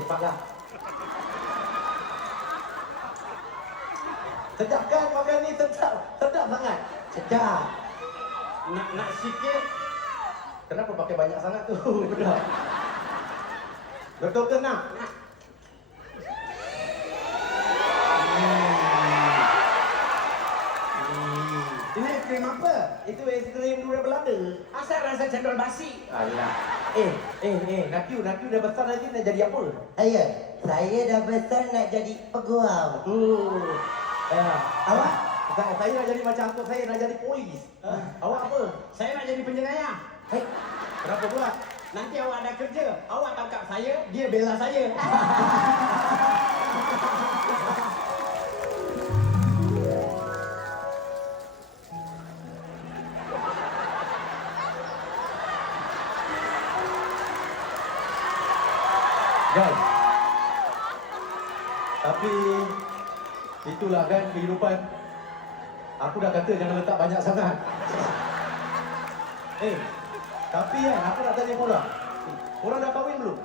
cepatlah. Sedap kan makan ni? Sedap. Sedap sangat. Sedap. Nak sikit. Kenapa pakai banyak sangat tu? Betul. Betul ke nak? Ini es krim apa? Itu es krim durian Belanda. Asal rasa cendol basi. Alah. Nakiu dah besar nanti nak jadi apa? Saya dah besar nak jadi peguam. Awak? Saya nak jadi macam apa? Saya nak jadi polis. Awak apa? Saya nak jadi penjenayah. Hei, kenapa pula? Nanti awak ada kerja, awak tangkap saya, dia bela saya. Kan? Tapi itulah kan kehidupan. Aku dah kata jangan letak banyak sangat. Tapi kan aku nak tanya korang. Korang dah kahwin belum?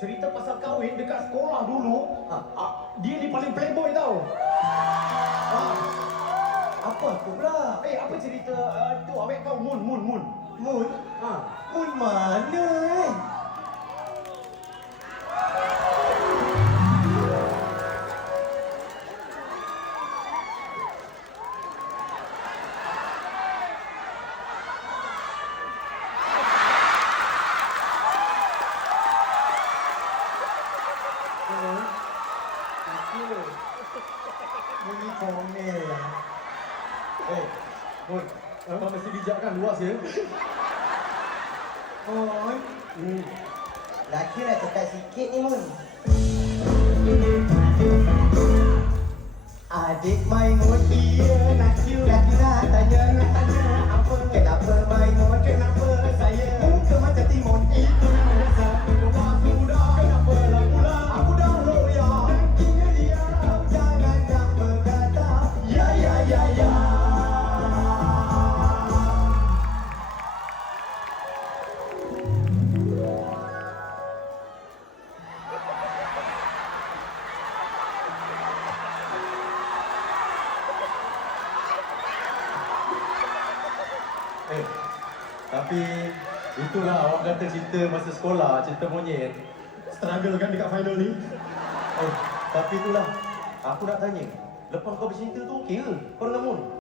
Cerita pasal kahwin dekat sekolah dulu, dia ni paling playboy tau. Apa tu pula? Apa cerita tu awet kau Mun? Mun mana Bunyi comel lah. Mun, kau mesti bijak kan luas ya? Mun, laki nak cakap sikit ni Mun. Adik Maimun dia nak tanya apa? Kenapa Maimun? Kenapa saya? Muka macam timun itu nama saya. Kenapa lah pula? Aku dah loyal. Nantinya dia jangan berkata ya. Tapi itulah awak kata cerita masa sekolah, cerita monyet. Struggle kan dekat final ni? Tapi itulah, aku nak tanya. Lepas kau bercinta tu okey ke? Kau dengan Mun?